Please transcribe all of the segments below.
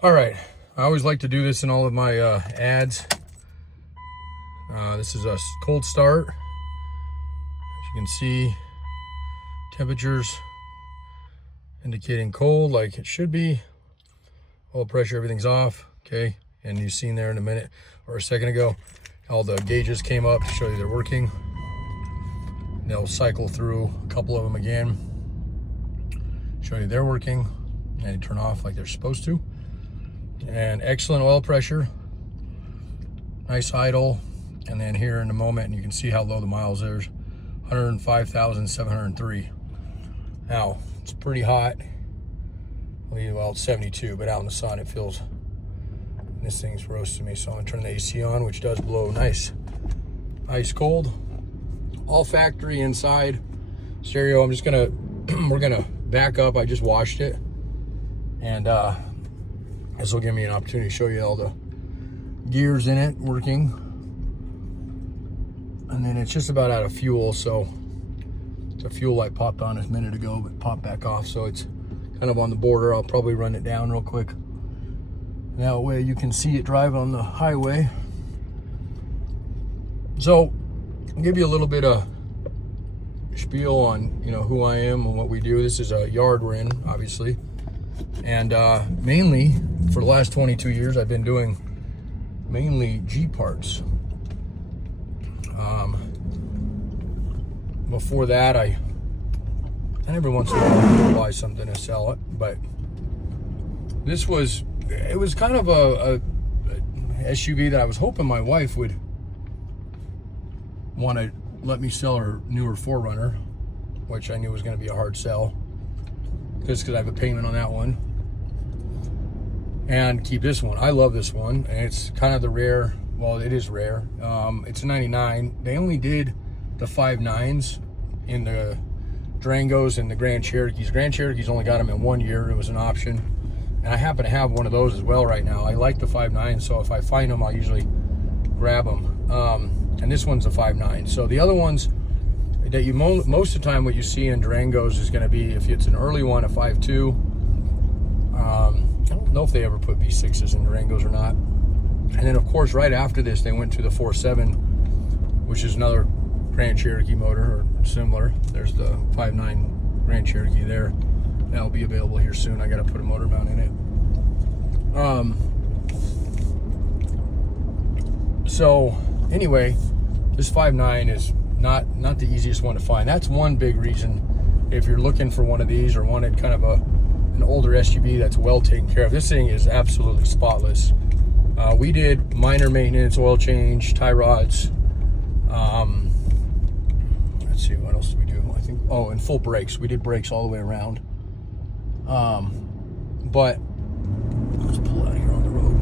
All right, I always like to do this in all of my ads. This is a cold start. As you can see, temperatures indicating cold like it should be. Oil pressure, everything's off, okay? And you've seen there in a minute or a second ago, all the gauges came up to show you they're working. And they'll cycle through a couple of them again, show you they're working, and they turn off like they're supposed to. And excellent oil pressure, nice idle. And then here in a moment, and you can see how low the miles is, 105,703. Now, it's pretty hot. Well, it's 72, but out in the sun, it feels, this thing's roasting me. So I'm gonna turn the AC on, which does blow nice, ice cold. All factory inside. Stereo, I'm just gonna, we're gonna back up. I just washed it. And this will give me an opportunity to show you all the gears in it working. And then it's just about out of fuel, so the fuel light popped on a minute ago, but popped back off, so it's kind of on the border. I'll probably run it down real quick. That way you can see it drive on the highway. So I'll give you a little bit of spiel on, you know, who I am and what we do. This is a yard we're in, obviously. And mainly for the last 22 years, I've been doing mainly G parts. Before that, and every once in a while I'll buy something to sell it, but it was kind of a SUV that I was hoping my wife would want to let me sell her newer 4Runner, which I knew was going to be a hard sell, just because I have a payment on that one, and keep this one. I love this one, and it's kind of the rare, well, it is rare. It's a 99. They only did the 5.9s in the Durangos and the Grand Cherokees. Grand Cherokees only got them in 1 year. It was an option. And I happen to have one of those as well right now. I like the 5.9, so if I find them, I'll usually grab them. And this one's a 5.9. So the other ones that you most of the time what you see in Durangos is going to be, if it's an early one, a 5.2. I don't know if they ever put V6s in Durangos or not. And then, of course, right after this, they went to the 4.7, which is another Grand Cherokee motor, or similar. There's the 5.9 Grand Cherokee there. That'll be available here soon. I got to put a motor mount in it. So, anyway, this 5.9 is not the easiest one to find. That's one big reason if you're looking for one of these or wanted kind of an older SUV that's well taken care of. This thing is absolutely spotless. We did minor maintenance, oil change, tie rods. Let's see, what else did we do? I think, oh, and full brakes. We did brakes all the way around. But let's pull out here on the road.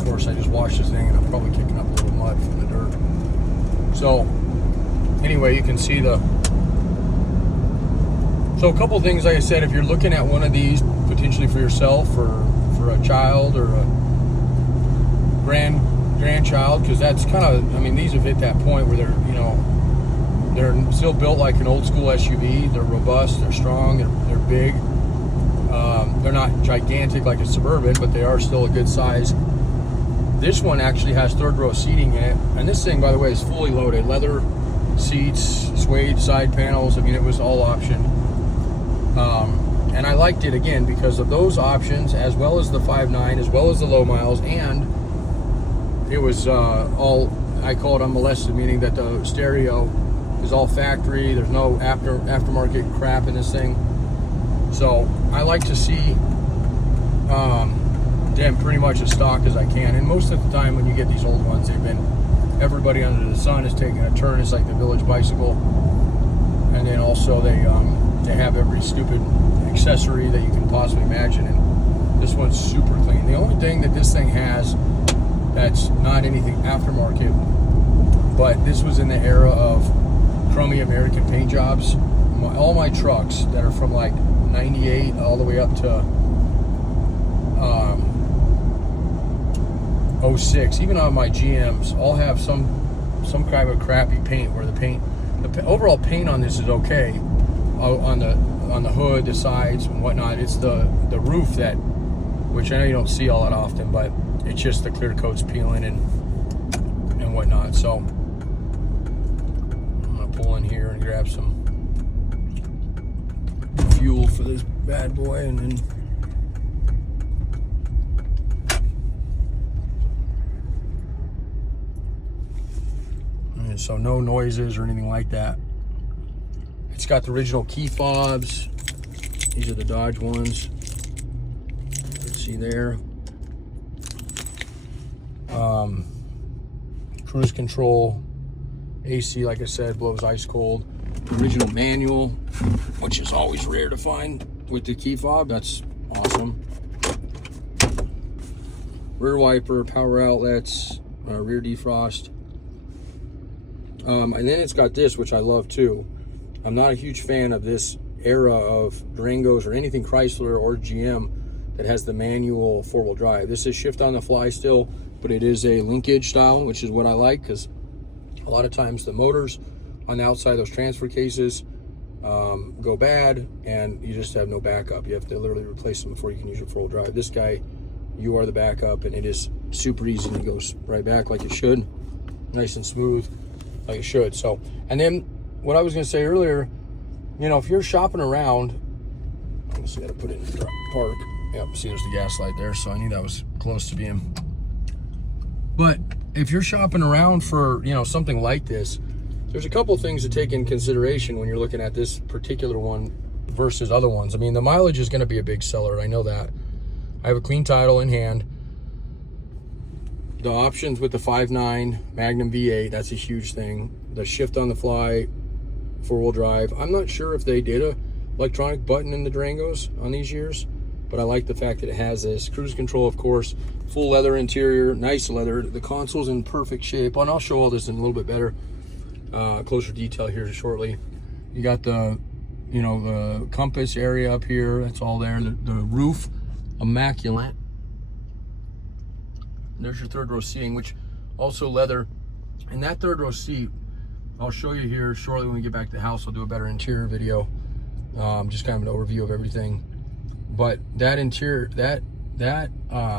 Of course, I just washed this thing, and I'm probably kicking up a little mud from the dirt. So, anyway, you can see So a couple things, like I said, if you're looking at one of these potentially for yourself or for a child or a grandchild, because that's kind of, I mean, these have hit that point where they're, you know, they're still built like an old school SUV. They're robust, they're strong, they're big. They're not gigantic like a Suburban, but they are still a good size. This one actually has third row seating in it, and this thing, by the way, is fully loaded. Leather seats, suede side panels. I mean, it was all option. And I liked it, again, because of those options, as well as the 5.9, as well as the low miles, and it was all, I call it unmolested, meaning that the stereo is all factory. There's no aftermarket crap in this thing. So I like to see them pretty much as stock as I can. And most of the time when you get these old ones, they've been, everybody under the sun is taking a turn. It's like the Village Bicycle. And then also they have every stupid accessory that you can possibly imagine, and this one's super clean. The only thing that this thing has that's not anything aftermarket, but this was in the era of crummy American paint jobs. All my trucks that are from like 98 all the way up to 06, even on my GMs, all have some kind of crappy paint where the paint The overall paint on this is okay, on the hood, the sides, and whatnot. It's the roof that, which I know you don't see all that often, but it's just the clear coat's peeling and whatnot. So I'm gonna pull in here and grab some fuel for this bad boy, and then so no noises or anything like that. It's got the original key fobs. These are the Dodge ones. Let's see there. Cruise control. AC, like I said, blows ice cold. The original manual, which is always rare to find with the key fob. That's awesome. Rear wiper, power outlets, rear defrost. And then it's got this, which I love too. I'm not a huge fan of this era of Durangos or anything Chrysler or GM that has the manual four-wheel drive. This is shift on the fly still, but it is a linkage style, which is what I like, because a lot of times the motors on the outside of those transfer cases go bad, and you just have no backup. You have to literally replace them before you can use your four-wheel drive. This guy, you are the backup, and it is super easy, and it goes right back like it should, nice and smooth, like it should. So, and then what I was going to say earlier, you know, if you're shopping around, I just got to put it in the park. Yep, see, there's the gas light there, so I knew that was close to being. But if you're shopping around for, you know, something like this, there's a couple things to take in consideration when you're looking at this particular one versus other ones. I mean, the mileage is going to be a big seller. I know that. I have a clean title in hand. The options with the 5.9 Magnum V8, that's a huge thing. The shift on the fly, four-wheel drive. I'm not sure if they did a electronic button in the Durangos on these years, but I like the fact that it has this. Cruise control, of course, full leather interior, nice leather. The console's in perfect shape, and I'll show all this in a little bit better, closer detail here shortly. You got the, you know, the compass area up here. That's all there. The roof, immaculate. There's your third row seating, which also leather. And that third row seat, I'll show you here shortly when we get back to the house. I'll do a better interior video, just kind of an overview of everything. But that interior, that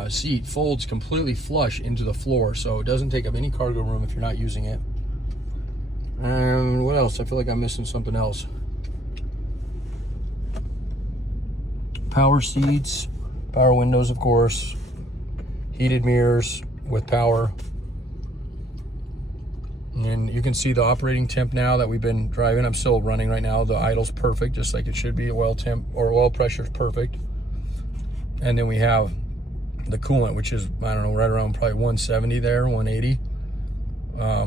seat folds completely flush into the floor, so it doesn't take up any cargo room if you're not using it. And what else? I feel like I'm missing something else. Power seats, power windows, of course. Heated mirrors with power. And you can see the operating temp now that we've been driving. I'm still running right now. The idle's perfect, just like it should be. Oil temp or oil pressure's perfect. And then we have the coolant, which is, I don't know, right around probably 170 there, 180.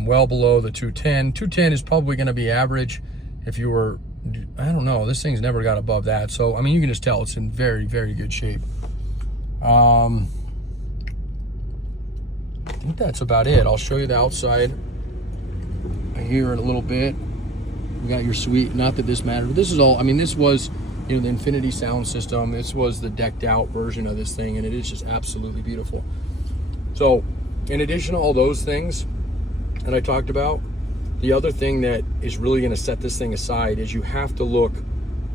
Well below the 210. 210 is probably going to be average if you were, I don't know, this thing's never got above that. So, I mean, you can just tell it's in very, very good shape. I think that's about it. I'll show you the outside here in a little bit. We got your suite, not that this matters, but this is all, I mean, this was, you know, the Infinity sound system. This was the decked out version of this thing, and it is just absolutely beautiful. So in addition to all those things that I talked about, the other thing that is really going to set this thing aside is you have to look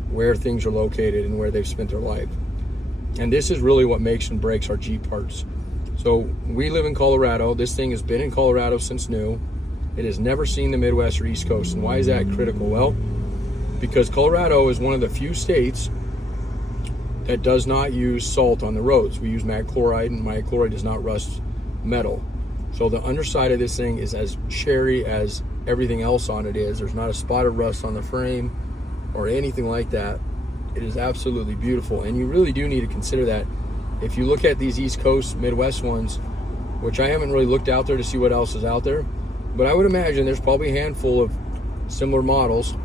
where things are located and where they've spent their life. And this is really what makes and breaks our Jeep parts. So we live in Colorado. This thing has been in Colorado since new. It has never seen the Midwest or East Coast. And why is that critical? Well, because Colorado is one of the few states that does not use salt on the roads. We use mag chloride, and mag chloride does not rust metal. So the underside of this thing is as cherry as everything else on it is. There's not a spot of rust on the frame or anything like that. It is absolutely beautiful. And you really do need to consider that. If you look at these East Coast, Midwest ones, which I haven't really looked out there to see what else is out there, but I would imagine there's probably a handful of similar models.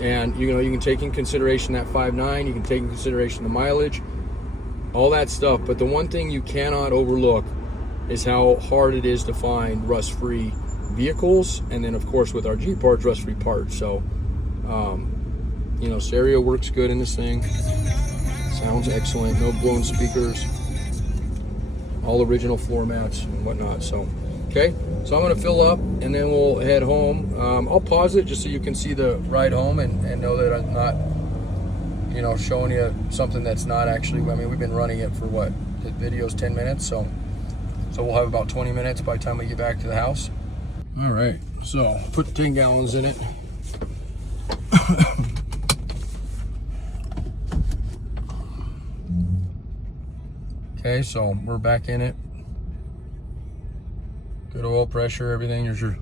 And you know, you can take in consideration that 5.9, you can take in consideration the mileage, all that stuff. But the one thing you cannot overlook is how hard it is to find rust-free vehicles, and then of course with our Jeep parts, rust-free parts. So you know, stereo works good in this thing, sounds excellent, no blown speakers, all original floor mats and whatnot. So Okay, so I'm gonna fill up and then we'll head home. I'll pause it just so you can see the ride home and know that I'm not, you know, showing you something that's not actually, I mean, we've been running it for what, the video's 10 minutes, so we'll have about 20 minutes by the time we get back to the house. All right, so put 10 gallons in it. Okay, so we're back in it. Good oil pressure, everything. There's your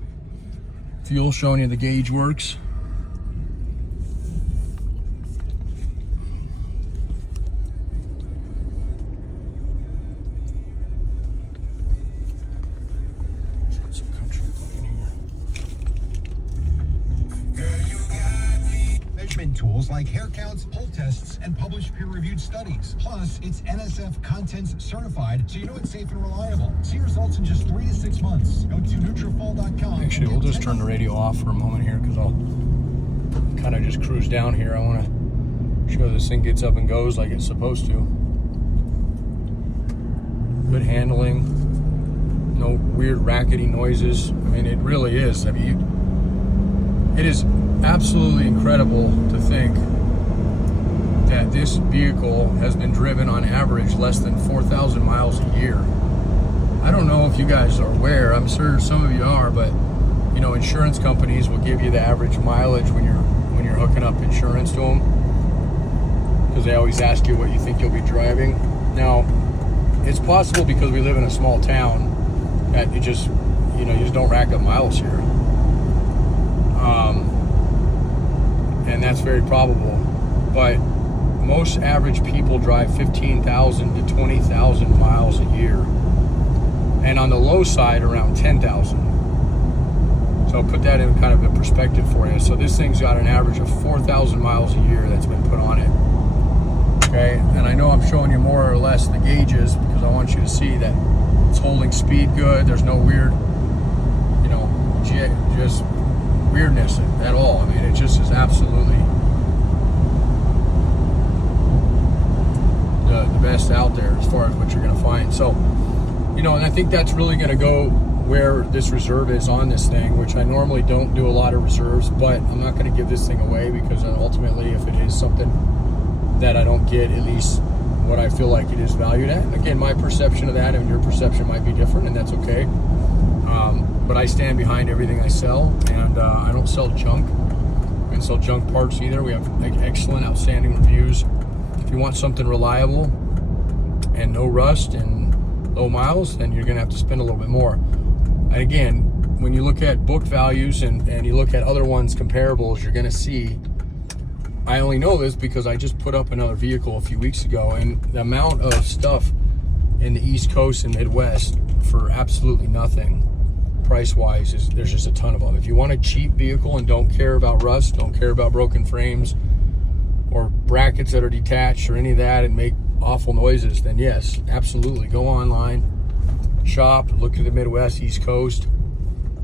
fuel showing you the gauge works. Tools like hair counts, pull tests, and published peer-reviewed studies. Plus, it's NSF Contents certified, so you know it's safe and reliable. See results in just 3 to 6 months. Go to Nutrafol.com. Actually, we'll just turn the radio off for a moment here because I'll kind of just cruise down here. I want to show this thing gets up and goes like it's supposed to. Good handling. No weird rackety noises. I mean, it really is. I mean, it is absolutely incredible to think that this vehicle has been driven on average less than 4,000 miles a year. I don't know if you guys are aware, I'm sure some of you are, but you know, insurance companies will give you the average mileage when you're hooking up insurance to them, because they always ask you what you think you'll be driving. Now, it's possible because we live in a small town that it just, you know, you just don't rack up miles here. And that's very probable, but most average people drive 15,000 to 20,000 miles a year, and on the low side around 10,000. So I'll put that in kind of a perspective for you. So this thing's got an average of 4,000 miles a year that's been put on it. Okay, and I know I'm showing you more or less the gauges because I want you to see that it's holding speed good. There's no weird, you know, just weirdness at all. I mean, it just is absolutely the best out there as far as what you're going to find. So, you know, and I think that's really going to go where this reserve is on this thing, which I normally don't do a lot of reserves, but I'm not going to give this thing away because ultimately, if it is something that I don't get at least what I feel like it is valued at, and again, my perception of that and your perception might be different, and that's okay. But I stand behind everything I sell, and I don't sell junk. I don't sell junk parts either. We have like excellent, outstanding reviews. If you want something reliable and no rust and low miles, then you're gonna have to spend a little bit more. And again, when you look at book values and you look at other ones comparables, you're gonna see, I only know this because I just put up another vehicle a few weeks ago, and the amount of stuff in the East Coast and Midwest for absolutely nothing price-wise is, there's just a ton of them. If you want a cheap vehicle and don't care about rust, don't care about broken frames or brackets that are detached or any of that and make awful noises, then yes, absolutely, go online, shop, look at the Midwest, East Coast.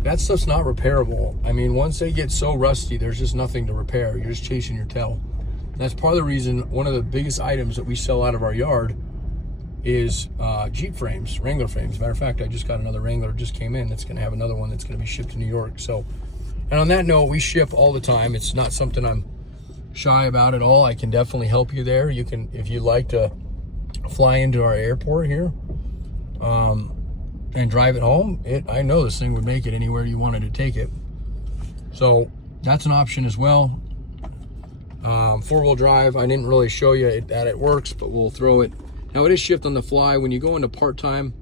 That stuff's not repairable. I mean, once they get so rusty, there's just nothing to repair. You're just chasing your tail. And that's part of the reason one of the biggest items that we sell out of our yard is Jeep frames, Wrangler frames. As a matter of fact, I just got another Wrangler, just came in. That's gonna have another one that's gonna be shipped to New York. So, and on that note, we ship all the time. It's not something I'm shy about at all. I can definitely help you there. You can, if you'd like to fly into our airport here and drive it home, I know this thing would make it anywhere you wanted to take it. So that's an option as well. Four-wheel drive, I didn't really show you that it works, but we'll throw it. Now it is shift on the fly. When you go into part-time,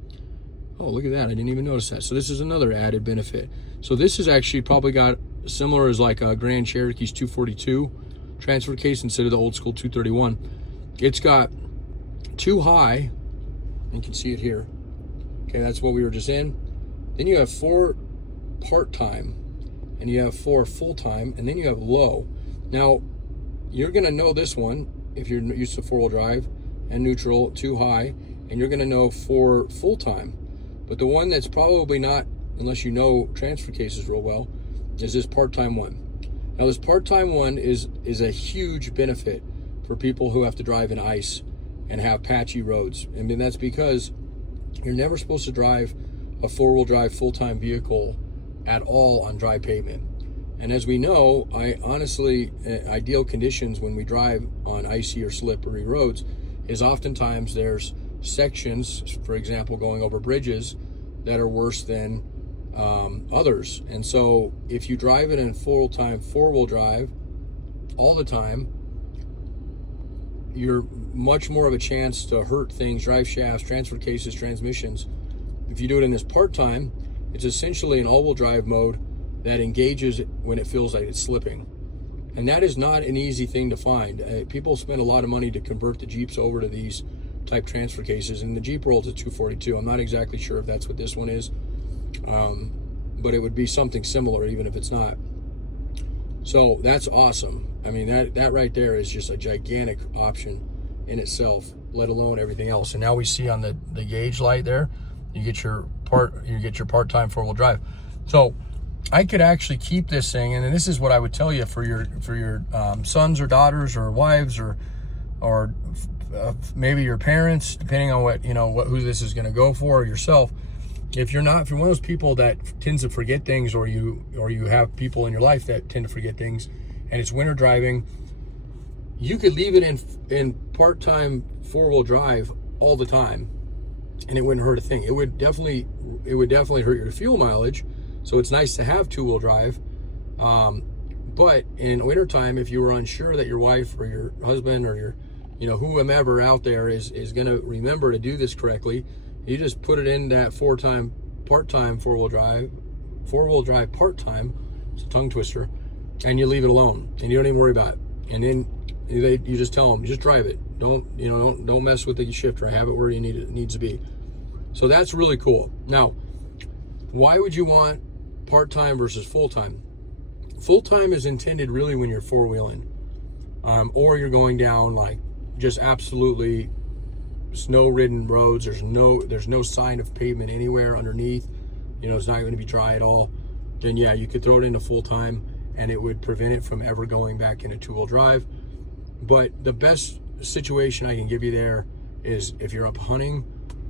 oh, look at that, I didn't even notice that. So this is another added benefit. So this is actually probably got similar as like a Grand Cherokee's 242 transfer case instead of the old school 231. It's got 2 high, you can see it here. Okay, that's what we were just in. Then you have 4 part-time, and you have 4 full-time, and then you have low. Now, you're gonna know this one if you're used to 4-wheel drive, and neutral, 2 high, and you're gonna know 4 full-time. But the one that's probably not, unless you know transfer cases real well, is this part-time one. Now this part-time one is a huge benefit for people who have to drive in ice and have patchy roads. I mean, that's because you're never supposed to drive a four-wheel drive full-time vehicle at all on dry pavement. And as we know, ideal conditions when we drive on icy or slippery roads is oftentimes there's sections, for example, going over bridges that are worse than others. And so if you drive it in full-time four-wheel drive all the time, you're much more of a chance to hurt things, drive shafts, transfer cases, transmissions. If you do it in this part-time, it's essentially an all-wheel drive mode that engages when it feels like it's slipping. And that is not an easy thing to find. People spend a lot of money to convert the Jeeps over to these type transfer cases, and the Jeep rolls at 242. I'm not exactly sure if that's what this one is, but it would be something similar even if it's not. So that's awesome. I mean, that right there is just a gigantic option in itself, let alone everything else. And now we see on the gauge light there, you get your part-time four-wheel drive. So I could actually keep this thing, and this is what I would tell you for your sons or daughters or wives or maybe your parents, depending on who this is going to go for, or yourself. If you're one of those people that tends to forget things, or you have people in your life that tend to forget things, and it's winter driving, you could leave it in part-time four-wheel drive all the time, and it wouldn't hurt a thing. It would definitely hurt your fuel mileage. So it's nice to have two-wheel drive, but in wintertime, if you were unsure that your wife or your husband or your whomever out there is going to remember to do this correctly, you just put it in that part-time four-wheel drive part-time. It's a tongue twister, and you leave it alone, and you don't even worry about it. And then you just tell them, just drive it. Don't mess with the shifter. Have it where it needs to be. So that's really cool. Now, why would you want part-time versus full-time? Full-time is intended really when you're four-wheeling, or you're going down like just absolutely snow-ridden roads. There's no sign of pavement anywhere underneath. It's not going to be dry at all. Then yeah, you could throw it into full-time, and it would prevent it from ever going back into two-wheel drive. But the best situation I can give you there is if you're up hunting.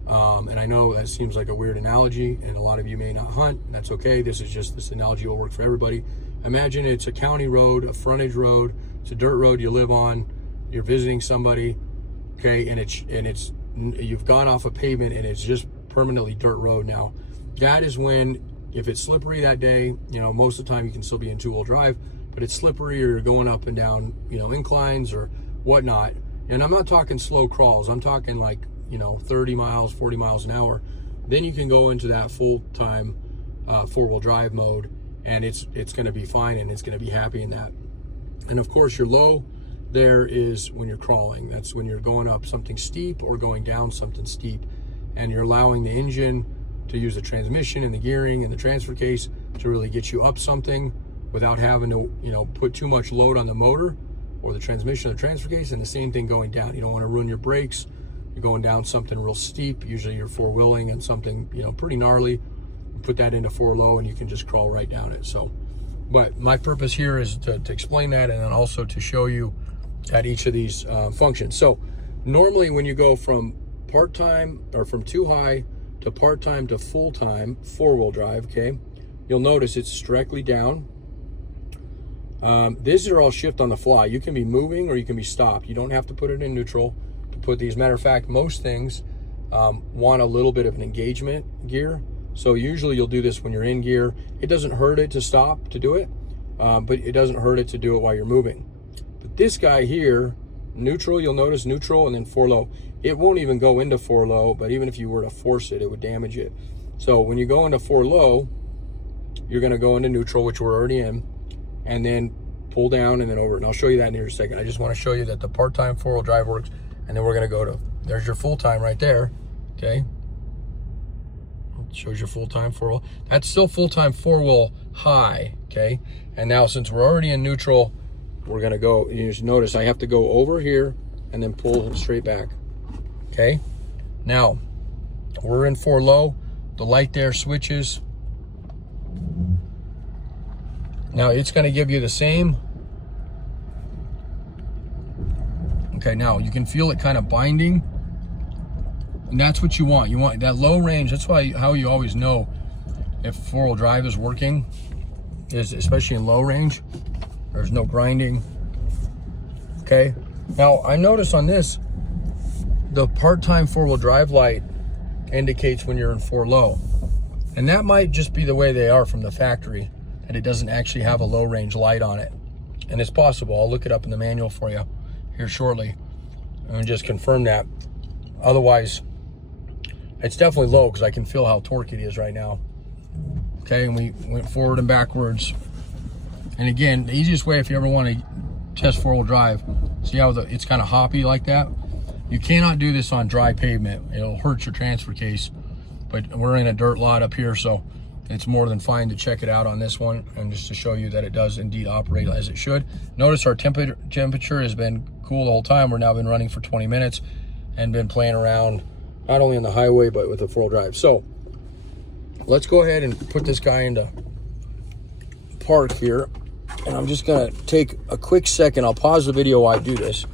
And I know that seems like a weird analogy, and a lot of you may not hunt. That's okay. This analogy will work for everybody. Imagine it's a county road, a frontage road. It's a dirt road you live on. You're visiting somebody, okay, and you've gone off a pavement and it's just permanently dirt road now. That is when, if it's slippery that day, most of the time you can still be in two-wheel drive, but it's slippery or you're going up and down, inclines or whatnot. And I'm not talking slow crawls. I'm talking like 30 miles, 40 miles an hour. Then you can go into that full-time four-wheel drive mode, and it's going to be fine, and it's going to be happy in that. And of course, your low there is when you're crawling. That's when you're going up something steep or going down something steep, and you're allowing the engine to use the transmission and the gearing and the transfer case to really get you up something without having to put too much load on the motor or the transmission or the transfer case. And the same thing going down. You don't want to ruin your brakes. You're going down something real steep, usually you're four-wheeling and something pretty gnarly. Put that into four low and you can just crawl right down it. So, but my purpose here is to explain that, and then also to show you at each of these functions. So normally when you go from part-time or from too high to part-time to full-time four-wheel drive, okay, you'll notice it's directly down. These are all shift on the fly. You can be moving or you can be stopped. You don't have to put it in neutral to put these. Matter of fact, most things want a little bit of an engagement gear. So usually you'll do this when you're in gear. It doesn't hurt it to stop to do it, but it doesn't hurt it to do it while you're moving. But this guy here, neutral, you'll notice neutral and then four low. It won't even go into four low, but even if you were to force it, it would damage it. So when you go into four low, you're gonna go into neutral, which we're already in, and then pull down and then over. And I'll show you that in here in a second. I just wanna show you that the part-time four-wheel drive works, and then we're gonna go to, there's your full-time right there, okay? It shows your full-time four-wheel. That's still full-time four-wheel high, okay? And now since we're already in neutral, we're gonna go, you just notice I have to go over here and then pull straight back, okay? Now, we're in four low. The light there switches. Now it's gonna give you the same. Okay, now you can feel it kind of binding. And that's what you want. You want that low range. That's why how you always know if four-wheel drive is working is, especially in low range, there's no grinding. Okay. Now I notice on this, the part-time four-wheel drive light indicates when you're in 4 low. And that might just be the way they are from the factory, that it doesn't actually have a low range light on it. And it's possible. I'll look it up in the manual for you here shortly and just confirm that. Otherwise, it's definitely low because I can feel how torquey it is right now. Okay, and we went forward and backwards. And again, the easiest way if you ever want to test four-wheel drive, see how it's kind of hoppy like that? You cannot do this on dry pavement. It'll hurt your transfer case. But we're in a dirt lot up here, so it's more than fine to check it out on this one and just to show you that it does indeed operate as it should. Notice our temperature has been cool the whole time. We're now been running for 20 minutes and been playing around not only on the highway but with the four-wheel drive. So let's go ahead and put this guy into park here, and I'm just gonna take a quick second. I'll pause the video while I do this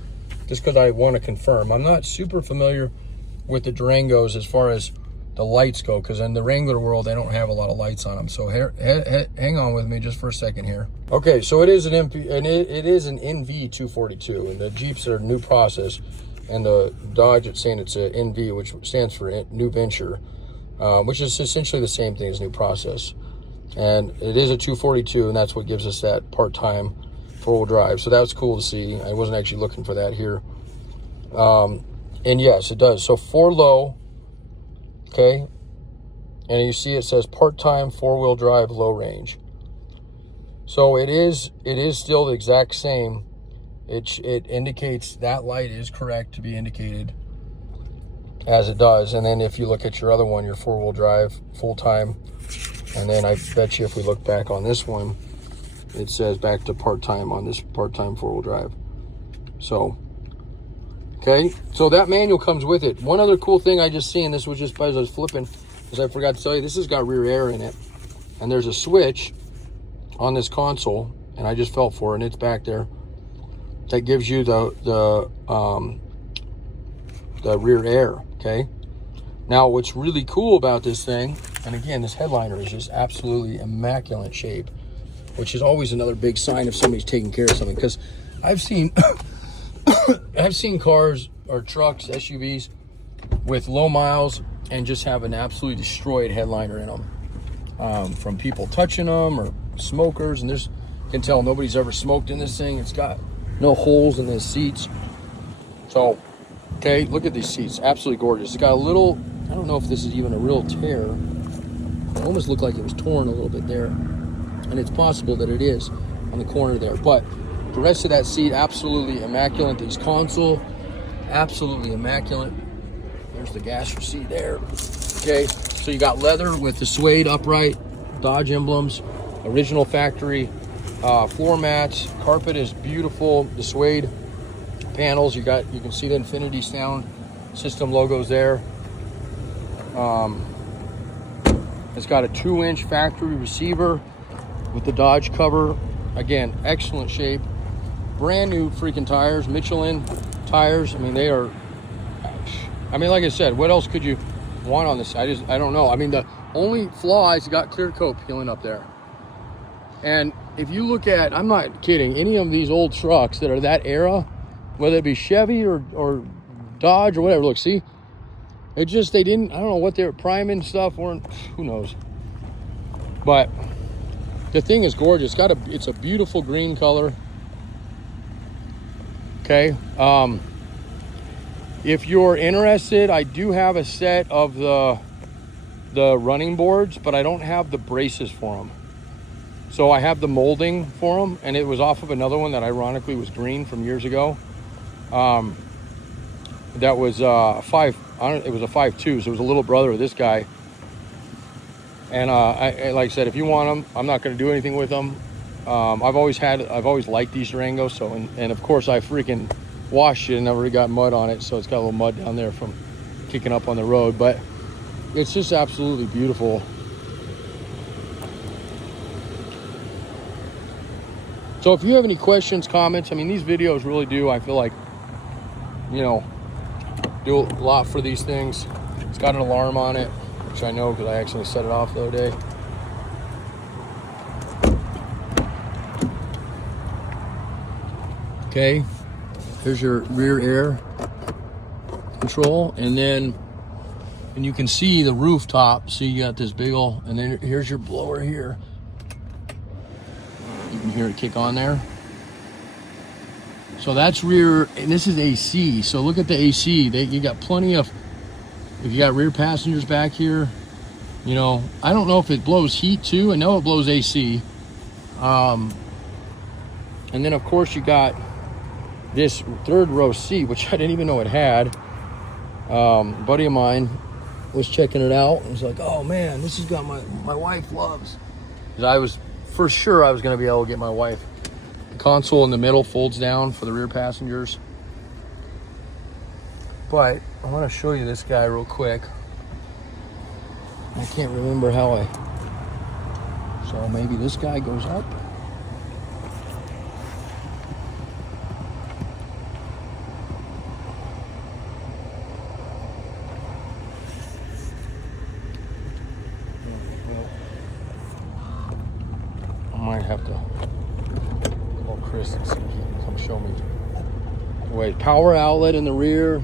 just because I want to confirm. I'm not super familiar with the Durangos as far as the lights go, because in the Wrangler world they don't have a lot of lights on them. So hang on with me just for a second here. Okay, so it is an NV 242, and the Jeeps are new process, and the Dodge, it's saying it's an NV, which stands for new venture, which is essentially the same thing as new process. And it is a 242, and that's what gives us that part-time four-wheel drive. So that's cool to see. I wasn't actually looking for that here. And yes, it does. So 4 low. Okay, and you see it says part-time four-wheel drive low range. So it is still the exact same. It indicates that light is correct to be indicated as it does. And then if you look at your other one, your four-wheel drive full-time, and then I bet you if we look back on this one, it says back to part-time on this part-time four-wheel drive. So okay, so that manual comes with it. One other cool thing I just seen, this was just as I was flipping, is I forgot to tell you, this has got rear air in it. And there's a switch on this console, and I just felt for it, and it's back there, that gives you the rear air, okay? Now, what's really cool about this thing, and again, this headliner is just absolutely immaculate shape, which is always another big sign if somebody's taking care of something, because I've seen cars or trucks, SUVs with low miles and just have an absolutely destroyed headliner in them, from people touching them or smokers. And this, you can tell nobody's ever smoked in this thing. It's got no holes in the seats. So, okay, look at these seats, absolutely gorgeous. It's got a little, I don't know if this is even a real tear. It almost looked like it was torn a little bit there, and it's possible that it is on the corner there, but the rest of that seat, absolutely immaculate. This console, absolutely immaculate. There's the gas receipt there. Okay, so you got leather with the suede upright, Dodge emblems, original factory, floor mats. Carpet is beautiful. The suede panels, you can see the Infinity sound system logos there. It's got a 2-inch factory receiver with the Dodge cover. Again, excellent shape. Brand new freaking tires, Michelin tires. I mean, they are, I mean, like I said, what else could you want on this? I don't know. I mean, the only flaw is you got clear coat peeling up there. And if you look at, I'm not kidding, any of these old trucks that are that era, whether it be Chevy or Dodge or whatever, look, see, it just, they didn't, I don't know what they were priming stuff, or who knows. But the thing is gorgeous. It's a beautiful green color. Okay, if you're interested, I do have a set of the running boards, but I don't have the braces for them. So I have the molding for them, and it was off of another one that ironically was green from years ago. That was it was a 5.2, so it was a little brother of this guy. And like I said, if you want them, I'm not going to do anything with them. I've always liked these Durangos. So, and of course I freaking washed it and never got mud on it. So it's got a little mud down there from kicking up on the road, but it's just absolutely beautiful. So if you have any questions, comments, I mean, these videos really do, I feel like, you know, do a lot for these things. It's got an alarm on it, which I know because I actually set it off the other day. Okay, here's your rear air control, and you can see the rooftop. See, you got this big old, and then here's your blower here. You can hear it kick on there. So that's rear, and this is AC. So look at the AC. You got plenty of, if you got rear passengers back here, you know, I don't know if it blows heat too. I know it blows AC. And then of course you got this third row seat, which I didn't even know it had. A buddy of mine was checking it out and was like, oh man, this has got my wife loves. Because I was for sure I was going to be able to get my wife. The console in the middle folds down for the rear passengers. But I want to show you this guy real quick. I can't remember how so maybe this guy goes up. I might have to call Chris and see if he can come show me. Wait, power outlet in the rear.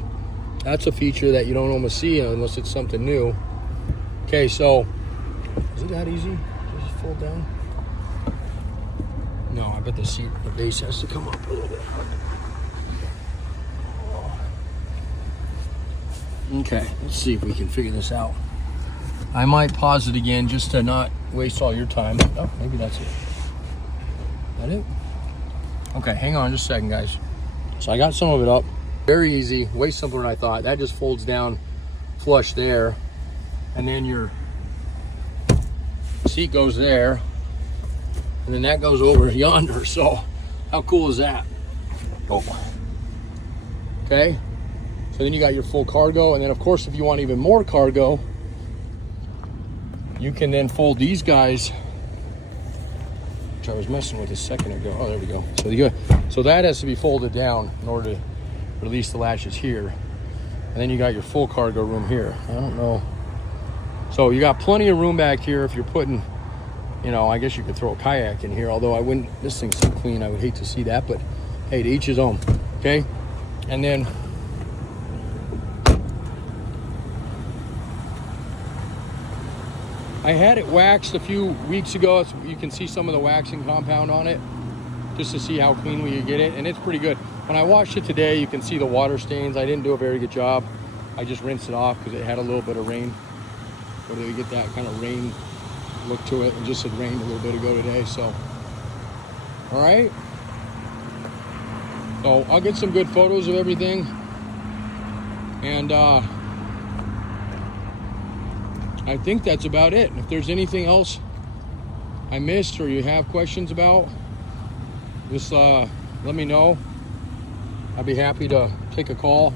That's a feature that you don't almost see unless it's something new. Okay, so is it that easy? Just fold down? No, I bet the base has to come up a little bit. Okay, let's see if we can figure this out. I might pause it again just to not waste all your time. Oh, maybe that's it. Is that it? Okay, hang on just a second, guys. So I got some of it up. Very easy, way simpler than I thought. That just folds down flush there. And then your seat goes there. And then that goes over yonder. So how cool is that? Oh. Okay. So then you got your full cargo. And then of course, if you want even more cargo, you can then fold these guys, which I was messing with a second ago. Oh, there we go. So that has to be folded down in order to release the latches here. And then you got your full cargo room here. I don't know. So you got plenty of room back here if you're putting, you know, I guess you could throw a kayak in here, although I wouldn't, this thing's so clean, I would hate to see that, but hey, to each his own, okay? And then I had it waxed a few weeks ago. So you can see some of the waxing compound on it just to see how clean we could get it, and it's pretty good. When I washed it today, you can see the water stains. I didn't do a very good job. I just rinsed it off because it had a little bit of rain. Whether you get that kind of rain look to it, and just had rained a little bit ago today, so. All right. So I'll get some good photos of everything. And I think that's about it. If there's anything else I missed or you have questions about, just let me know. I'd be happy to take a call.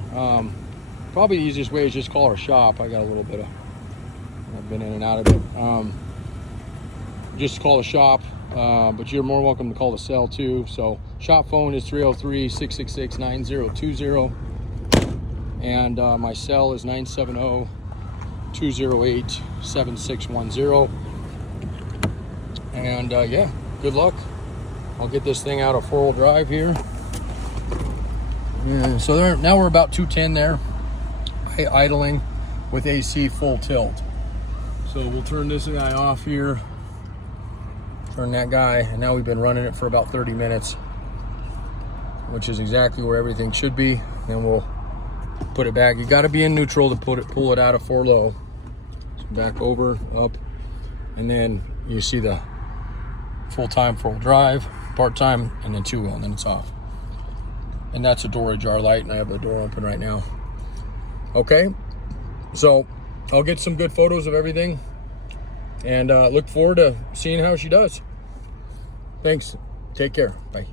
Probably the easiest way is just call our shop. I got a little bit of, I've been in and out of it. Just call the shop, but you're more welcome to call the cell too. So shop phone is 303-666-9020. And my cell is 970-208-7610. And yeah, good luck. I'll get this thing out of 4-wheel drive here. Yeah, so now we're about 210 there, idling with AC full tilt. So we'll turn this guy off here, turn that guy, and now we've been running it for about 30 minutes, which is exactly where everything should be. Then we'll put it back. You got to be in neutral to pull it out of 4 low. So back over, up, and then you see the full-time 4-wheel drive, part-time, and then 2-wheel, and then it's off. And that's a door ajar light, and I have the door open right now. Okay, so I'll get some good photos of everything, and look forward to seeing how she does. Thanks. Take care. Bye.